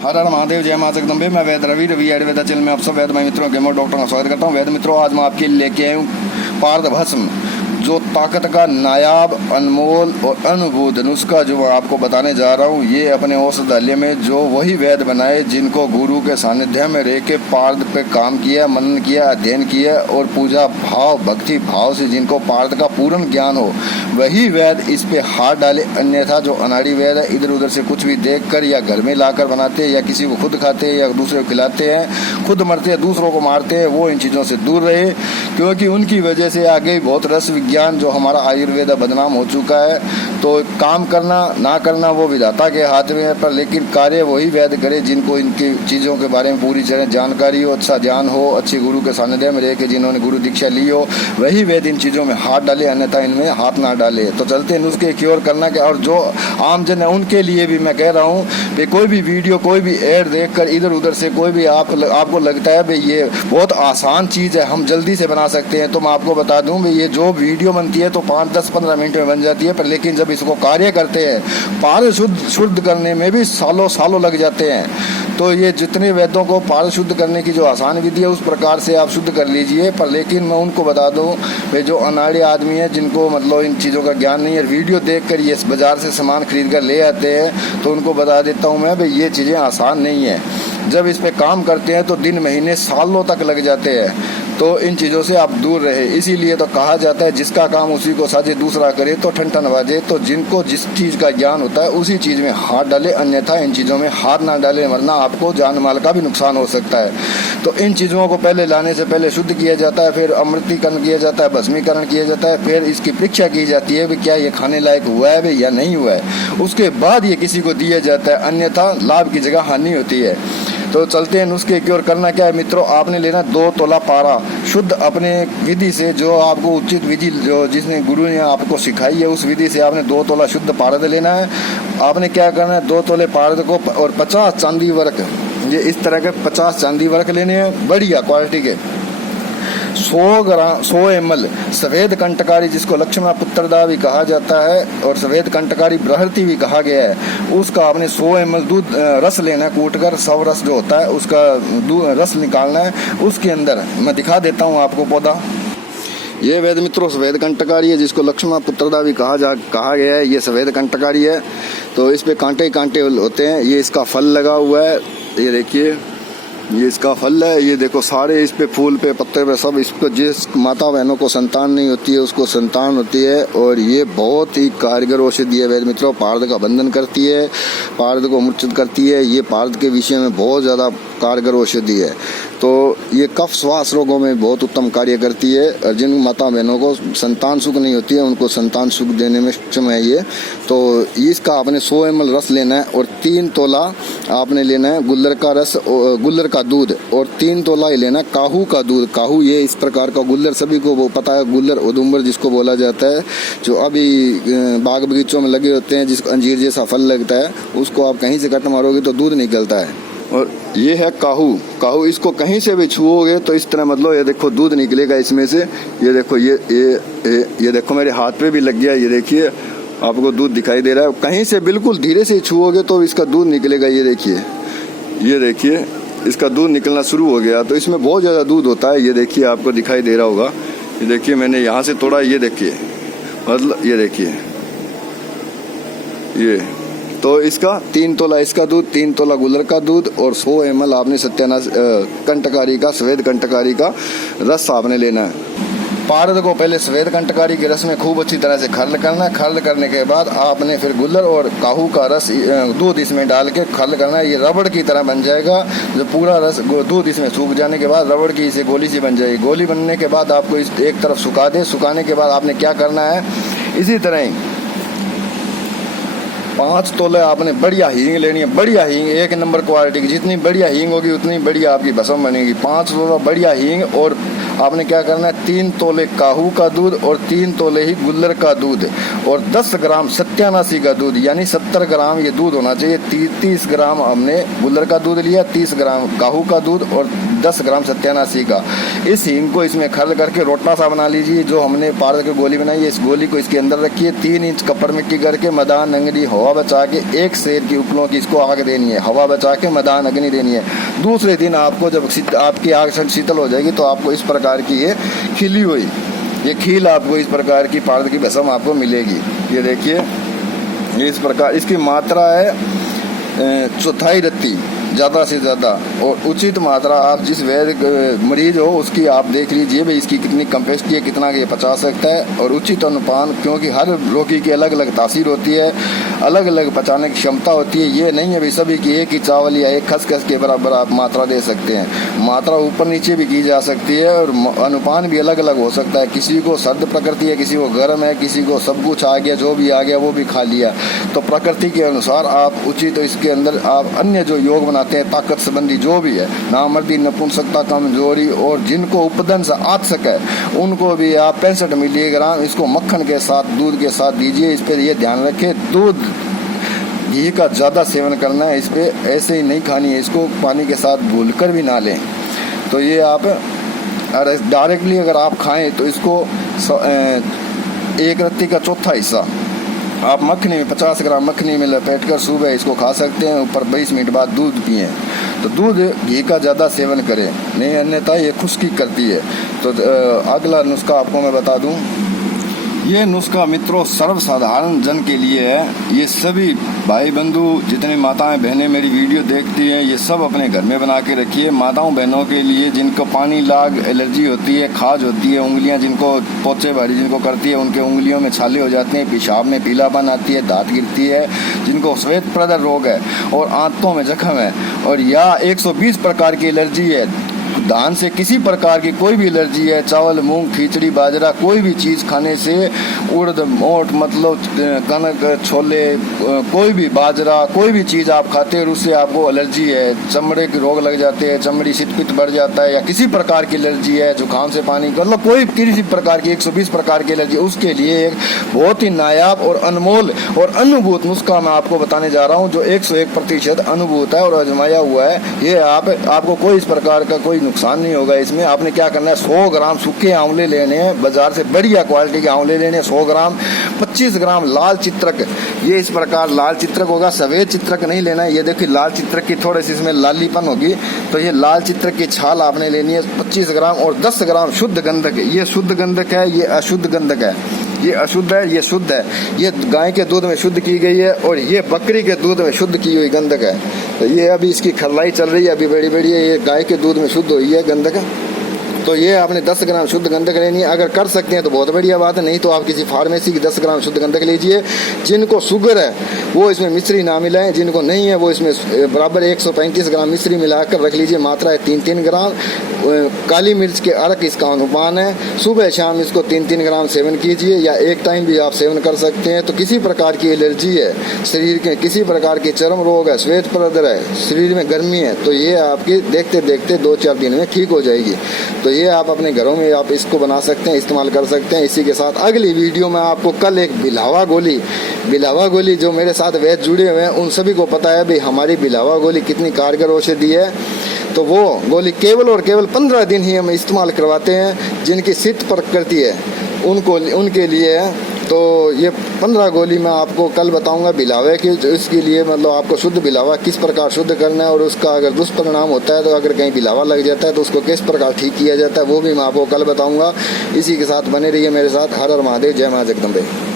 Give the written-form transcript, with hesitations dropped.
हर हर महादेव, जय मां जगदम्बे। मैं वैद रवि आयुर्वेदा चैनल में आप सब वैद मित्रों के डॉक्टर का स्वागत करता हूँ। वैद मित्रों, आज मैं आपके लिए लेके आया हूँ पारद भस्म, जो ताकत का नायाब, अनमोल और अनुभूत नुस्खा जो मैं आपको बताने जा रहा हूँ। ये अपने औषधालय में जो वही वैद बनाए जिनको गुरु के सानिध्य में रह के पारद पे काम किया, मनन किया, अध्ययन किया और पूजा भाव, भक्ति भाव से जिनको पारद का पूर्ण ज्ञान हो, वही वैद इस पे हाथ डाले। अन्यथा जो अनाड़ी वैद है, इधर उधर से कुछ भी देख कर या घर में लाकर बनाते हैं या किसी को खुद खाते हैं या दूसरे को खिलाते हैं, खुद मरते हैं, दूसरों को मारते हैं, वो इन चीज़ों से दूर रहे, क्योंकि उनकी वजह से आगे बहुत रस विज्ञान जो हमारा आयुर्वेद बदनाम हो चुका है। तो काम करना ना करना वो विधाता के हाथ में है, पर लेकिन कार्य वही वैद करे जिनको इनकी चीज़ों के बारे में पूरी तरह जानकारी हो, अच्छा ज्ञान हो, अच्छे गुरु के सानिध्य में रह के जिन्होंने गुरु दीक्षा ली हो, वही वैद इन चीज़ों में हाथ डाले, अन्यथा इनमें हाथ ना डाले। तो चलते हैं नुस्खे क्योर करना क्या। और जो आमजन है उनके लिए भी मैं कह रहा हूँ कि कोई भी वीडियो, कोई भी एड देखकर इधर उधर से कोई भी आपको लगता है भाई ये बहुत आसान चीज़ है, हम जल्दी से बना सकते हैं, तो मैं आपको बता दूं भाई ये जो वीडियो बनती है तो 5, 10, 15 मिनट में बन जाती है, पर लेकिन जब इसको कार्य करते हैं, पारद शुद्ध करने में भी सालों लग जाते हैं। तो ये जितने वैद्यों को पारद शुद्ध करने की जो आसान विधि है उस प्रकार से आप शुद्ध कर लीजिए। पर लेकिन मैं उनको बता दूं भाई जो अनाड़ी आदमी है, जिनको मतलब इन चीज़ों का ज्ञान नहीं है, वीडियो देखकर ये बाजार से सामान खरीद कर ले आते हैं, तो उनको बता देता हूँ मैं भाई ये चीज़ें आसान नहीं है। जब इस पे काम करते हैं तो दिन, महीने, सालों तक लग जाते हैं। तो इन चीज़ों से आप दूर रहे। इसीलिए तो कहा जाता है जिसका काम उसी को साझे दूसरा करे तो ठन बाजे। तो जिनको जिस चीज़ का ज्ञान होता है उसी चीज़ में हाथ डाले, अन्यथा इन चीज़ों में हाथ ना डाले, वरना आपको जान माल का भी नुकसान हो सकता है। तो इन चीज़ों को पहले लाने से पहले शुद्ध किया जाता है, फिर अमृतीकरण किया जाता है, भस्मीकरण किया जाता है, फिर इसकी परीक्षा की जाती है कि क्या ये खाने लायक हुआ है या नहीं हुआ है। उसके बाद ये किसी को दिया जाता है, अन्यथा लाभ की जगह हानि होती है। तो चलते हैं नुस्खे की ओर। करना क्या है मित्रों, आपने लेना 2 तोला पारा शुद्ध अपने विधि से, जो आपको उचित विधि जो जिसने गुरु ने आपको सिखाई है उस विधि से आपने 2 तोला शुद्ध पारद लेना है। आपने क्या करना है, 2 तोले पारद को और 50 चांदी वर्क, ये इस तरह के 50 चांदी वर्क लेने हैं, बढ़िया क्वालिटी के। 100 ml सफेद कंटकारी, जिसको लक्ष्मण पुत्रदा भी कहा जाता है और सफेद कंटकारी बृहति भी कहा गया है, उसका आपने 100 ml दूध रस लेना है, कूटकर 100 रस जो होता है उसका रस निकालना है। उसके अंदर मैं दिखा देता हूँ आपको पौधा। ये वैद मित्रों सफेद कंटकारी है, जिसको लक्ष्मण पुत्रदा भी कहा गया है। ये सफेद कंटकारी है, तो इस पे कांटे ही कांटे होते हैं। ये इसका फल लगा हुआ है, ये देखिए, ये इसका फल है। ये देखो सारे इस पे फूल पे पत्ते पे सब, इसको जिस माता बहनों को संतान नहीं होती है उसको संतान होती है। और ये बहुत ही कारगर औषधि है वैद मित्रों, पारद का बंधन करती है, पारद को मूर्छित करती है। ये पारद के विषय में बहुत ज़्यादा कारगर औषधि है। तो ये कफ श्वास रोगों में बहुत उत्तम कार्य करती है। और जिन माता बहनों को संतान सुख नहीं होती है उनको संतान सुख देने में सक्षम है ये। तो इसका आपने 100 ml रस लेना है और 3 तोला आपने लेना है गुल्लर का रस, गुल्लर का दूध, और 3 तोला ही लेना काहू का दूध। काहू ये इस प्रकार का गुल्लर सभी को वो पता है, गुल्लर उदुम्बर जिसको बोला जाता है, जो अभी बाग बगीचों में लगे होते हैं, जिसको अंजीर जैसा फल लगता है, उसको आप कहीं से कट मारोगे तो दूध निकलता है। और ये है काहू, इसको कहीं से भी छुओगे तो इस तरह मतलब ये देखो दूध निकलेगा इसमें से। ये देखो ये देखो मेरे हाथ पे भी लग गया, ये देखिए आपको दूध दिखाई दे रहा है। कहीं से बिल्कुल धीरे से छुओगे तो इसका दूध निकलेगा। ये देखिए इसका दूध निकलना शुरू हो गया। तो इसमें बहुत ज़्यादा दूध होता है। ये देखिए आपको दिखाई दे रहा होगा, ये देखिए मैंने यहाँ से तोड़ा, ये देखिए मतलब ये देखिए ये। तो इसका 3 तोला इसका दूध, 3 तोला गुल्लर का दूध और 100 ml आपने सत्यानाश कंटकारी का, सफेद कंटकारी का रस आपने लेना है। पारद को पहले सफेद कंटकारी के रस में खूब अच्छी तरह से खर्ल करना है। खर्ल करने के बाद आपने फिर गुल्लर और काहू का रस, दूध इसमें डाल के खर्ल करना है। ये रबड़ की तरह बन जाएगा। जब पूरा रस दूध इसमें सूख जाने के बाद रबड़ की इसे गोली सी बन जाएगी। गोली बनने के बाद आपको इस एक तरफ सुखा दे। सुखाने के बाद आपने क्या करना है, इसी तरह ही 5 तोले आपने बढ़िया हींग लेनी है। बढ़िया हींग, 1 नंबर क्वालिटी की। जितनी बढ़िया हींग होगी उतनी बढ़िया आपकी भस्म बनेगी। 5 तोला बढ़िया हींग और आपने क्या करना है, 3 तोले काहू का दूध और 3 तोले ही गुल्लर का दूध और 10 ग्राम सत्यानाशी का दूध, यानी 70 ग्राम ये दूध होना चाहिए। 30 ग्राम हमने गुल्लर का दूध लिया, 30 ग्राम काहू का दूध और 10 ग्राम सत्यानाशी का। इस हींग को इसमें खरल करके रोटला सा बना लीजिए। जो हमने पारद की गोली बनाई है, इस गोली को इसके अंदर रखिए। 3 इंच कपड़ मिट्टी करके मदान अग्नि हवा बचा के 1 शेर की उपलों की इसको आग देनी है, हवा बचा के मदान अग्नि देनी है। दूसरे दिन आपको जब आपकी आग शीतल हो जाएगी तो आपको इस प्रकार की ये खिली हुई ये खील आपको इस प्रकार की पारद की भस्म आपको मिलेगी। ये देखिए, ये इस प्रकार इसकी मात्रा है चौथाई रत्ती, ज़्यादा से ज़्यादा। और उचित मात्रा आप जिस वैद्य मरीज हो उसकी आप देख लीजिए भाई इसकी कितनी कैपेसिटी है, कितना ये पचा सकता है। और उचित अनुपान, क्योंकि हर रोगी की अलग अलग तासीर होती है, अलग अलग पचाने की क्षमता होती है। ये नहीं है भाई सभी की एक ही चावल या एक खसखस के बराबर आप मात्रा दे सकते हैं। मात्रा ऊपर नीचे भी की जा सकती है और अनुपान भी अलग अलग हो सकता है। किसी को सर्द प्रकृति है, किसी को गर्म है, किसी को सब कुछ आ गया, जो भी आ गया वो भी खा लिया। तो प्रकृति के अनुसार आप उचित इसके अंदर आप अन्य जो योग बनाते हैं, ताकत संबंधी जो भी है, नामर्दी, नपुंसकता, कमजोरी और जिनको उपदन से आ सके उनको भी आप 65 मिलीग्राम इसको मक्खन के साथ, दूध के साथ दीजिए। इस पर ये ध्यान रखें, दूध घी का ज़्यादा सेवन करना है, इस पर ऐसे ही नहीं खानी है, इसको पानी के साथ घुलकर भी ना लें। तो ये आप डायरेक्टली अगर आप खाएं तो इसको 1 रत्ती का चौथा हिस्सा आप मखनी में 50 ग्राम मखनी में लपेट कर सुबह इसको खा सकते हैं। ऊपर 20 मिनट बाद दूध पिएं। तो दूध घी का ज़्यादा सेवन करें, नहीं अन्यथा ये खुश्की करती है। तो अगला नुस्खा आपको मैं बता दूं। ये नुस्खा मित्रों सर्वसाधारण जन के लिए है। ये सभी भाई बंधु, जितने माताएं बहनें मेरी वीडियो देखती हैं, ये सब अपने घर में बना के रखिए। माताओं बहनों के लिए जिनको पानी लाग एलर्जी होती है, खाज होती है, उंगलियां जिनको पोचे भारी जिनको करती है, उनके उंगलियों में छाले हो जाते हैं, पेशाब में पीलापन आती है, दांत गिरती है, जिनको श्वेत प्रदर रोग है और आंतों में जख्म है, और या 120 प्रकार की एलर्जी है, धान से किसी प्रकार की कोई भी एलर्जी है, चावल, मूंग, खिचड़ी, बाजरा, कोई भी चीज़ खाने से, उड़द, मोट मतलब कनक, छोले, कोई भी बाजरा, कोई भी चीज़ आप खाते हैं और उससे आपको एलर्जी है, चमड़े के रोग लग जाते हैं, चमड़ी शीत बढ़ जाता है, या किसी प्रकार की एलर्जी है, जुकाम से पानी, मतलब कोई किसी प्रकार की 120 प्रकार की एलर्जी, उसके लिए एक बहुत ही नायाब और अनमोल और अनुभूत नुस्खा मैं आपको बताने जा रहा हूँ, जो 101% अनुभूत है और आजमाया हुआ है। ये आपको कोई इस प्रकार का कोई नुकसान नहीं होगा। इसमें आपने क्या करना है, 100 ग्राम सूखे आंवले लेने हैं, बाजार से बढ़िया क्वालिटी के आंवले लेने हैं 100 ग्राम। 25 ग्राम लाल चित्रक, ये इस प्रकार लाल चित्रक होगा, सफेद चित्रक नहीं लेना है। ये देखिए लाल चित्रक की थोड़ी सी इसमें लालीपन होगी, तो ये लाल चित्रक की छाल आपने लेनी है 25 ग्राम। और 10 ग्राम शुद्ध गंधक, ये शुद्ध गंधक है, ये अशुद्ध गंधक है, ये अशुद्ध है, ये शुद्ध है। ये गाय के दूध में शुद्ध की गई है और ये बकरी के दूध में शुद्ध की हुई गंधक है। तो ये अभी इसकी खरलाई चल रही है, अभी बड़ी बड़ी है, ये गाय के दूध में शुद्ध हुई है गंधक। तो ये आपने 10 ग्राम शुद्ध गंधक लेनी है। अगर कर सकते हैं तो बहुत बढ़िया बात है, नहीं तो आप किसी फार्मेसी की 10 ग्राम शुद्ध गंधक लीजिए। जिनको शुगर है वो इसमें मिश्री ना मिलाएं, जिनको नहीं है वो इसमें बराबर 135 ग्राम मिश्री मिलाकर रख लीजिए। मात्रा है 3-3 ग्राम। काली मिर्च के अर्क इसका अनुपान है। सुबह शाम इसको 3-3 ग्राम सेवन कीजिए, या एक टाइम भी आप सेवन कर सकते हैं। तो किसी प्रकार की एलर्जी है शरीर के, किसी प्रकार की चर्म रोग है, श्वेत प्रदर है, शरीर में गर्मी है, तो ये आपकी देखते देखते 2-4 दिन में ठीक हो जाएगी। तो ये आप अपने घरों में आप इसको बना सकते हैं, इस्तेमाल कर सकते हैं। इसी के साथ अगली वीडियो में आपको कल एक बिलावा गोली जो मेरे साथ वैद्य जुड़े हुए हैं उन सभी को पता है भाई हमारी बिलावा गोली कितनी कारगर औषधि है। तो वो गोली केवल और केवल 15 दिन ही हम इस्तेमाल करवाते हैं। जिनकी शीत प्रकृति है उनके लिए है। तो ये 15 गोली मैं आपको कल बताऊंगा बिलावे की। इसके लिए मतलब आपको शुद्ध बिलावा किस प्रकार शुद्ध करना है, और उसका अगर दुष्परिणाम होता है तो अगर कहीं बिलावा लग जाता है तो उसको किस प्रकार ठीक किया जाता है, वो भी मैं आपको कल बताऊंगा। इसी के साथ बने रहिए मेरे साथ। हर हर महादेव, जय मां जगदम्बे।